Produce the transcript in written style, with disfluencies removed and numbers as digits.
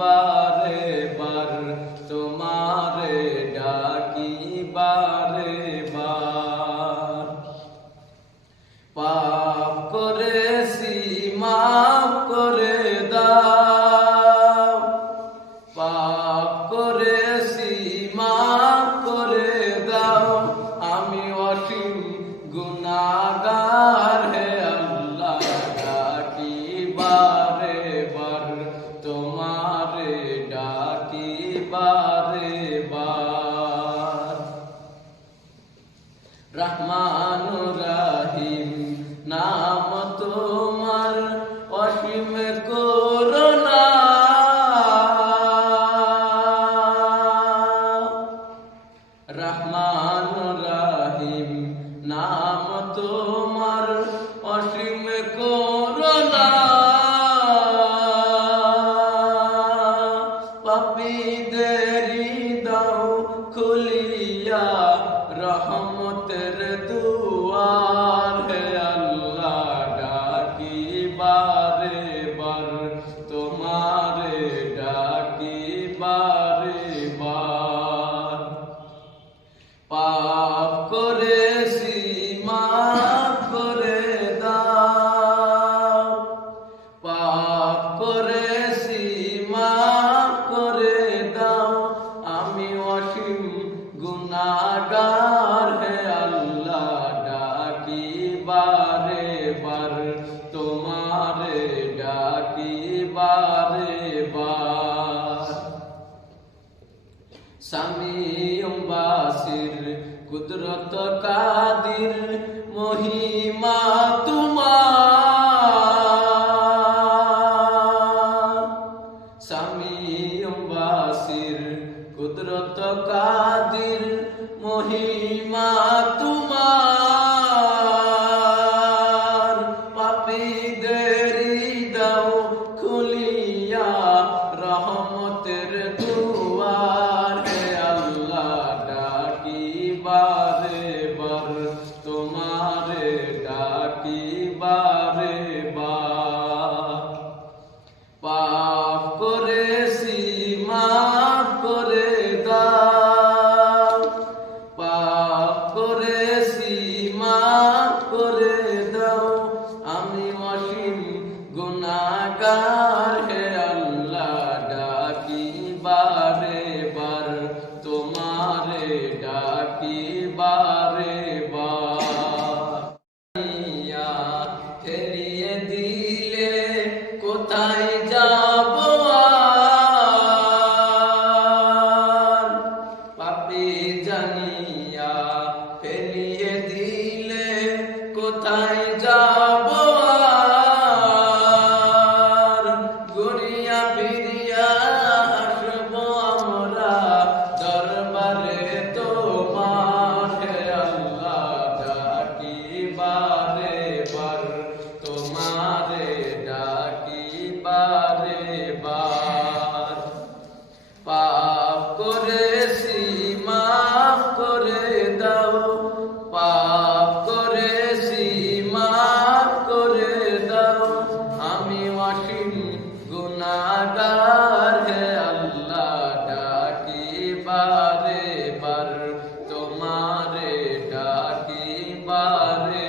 বারে বার, তোমারে ডাকি বারে বার। পাপ করেছি মাফ করে দাও, পাপ করেছি মাফ করে দাও, আমি অসীম গুনাহগার হে আল্লাহ, ডাকি বারে বার, তোমারে ডাকি বারে বার। রহমান রহিম নাম তোমার, অসীম করুণা, রহমান রহিম নাম তোমার, অসীম করুণা। পাপীদের দাও খুলিয়া, রহমতের দুয়ার হে আল্লাহ, ডাকি বারে বার, তোমারে ডাকি বারে বার। পাপ করেছি মাফ করে দাও, পাপ করেছি মাফ করে দাও, আমি অসীম গুনাহগার হে আল্লাহ, ডাকি বারে বার, তোমারে ডাকি বারে বার। সামিউম বাসির কুদরত কাদির, মহিমা তোমার। সামিউম বাসির কুদরত কাদির, মহিমা তোমার। পাপীদের দাও খুলিয়া, রহমতের দুয়ার হে আল্লাহ, ডাকি বারে বার, তোমারে ডাকি বারে বার। পাপ করেছি মাফ করে দাও, পাপ করেছি মাফ করে দাও, আমি অসীম গুনাহগার হে আল্লাহ, ডাকি বারে বার, তোমারে ডাকি বারে বার। ফেলিয়ে দিলে কোথায় যাব আর, পাপী জানিয়া ফেলিয়ে দিলে কোথায় যাব আর। ঘুরিয়া ফিরিয়া আসব আমরা দরবারে তোমার হে আল্লাহ, ডাকি বারে বার, তোমারে ডাকি বারে বার। পাপ করেছি মাফ করে দাও, পাপ করেছি মাফ করে দাও, আমি অসীম গুনাহগার হে আল্লাহ, ডাকি বারে বার, তোমারে ডাকি বারে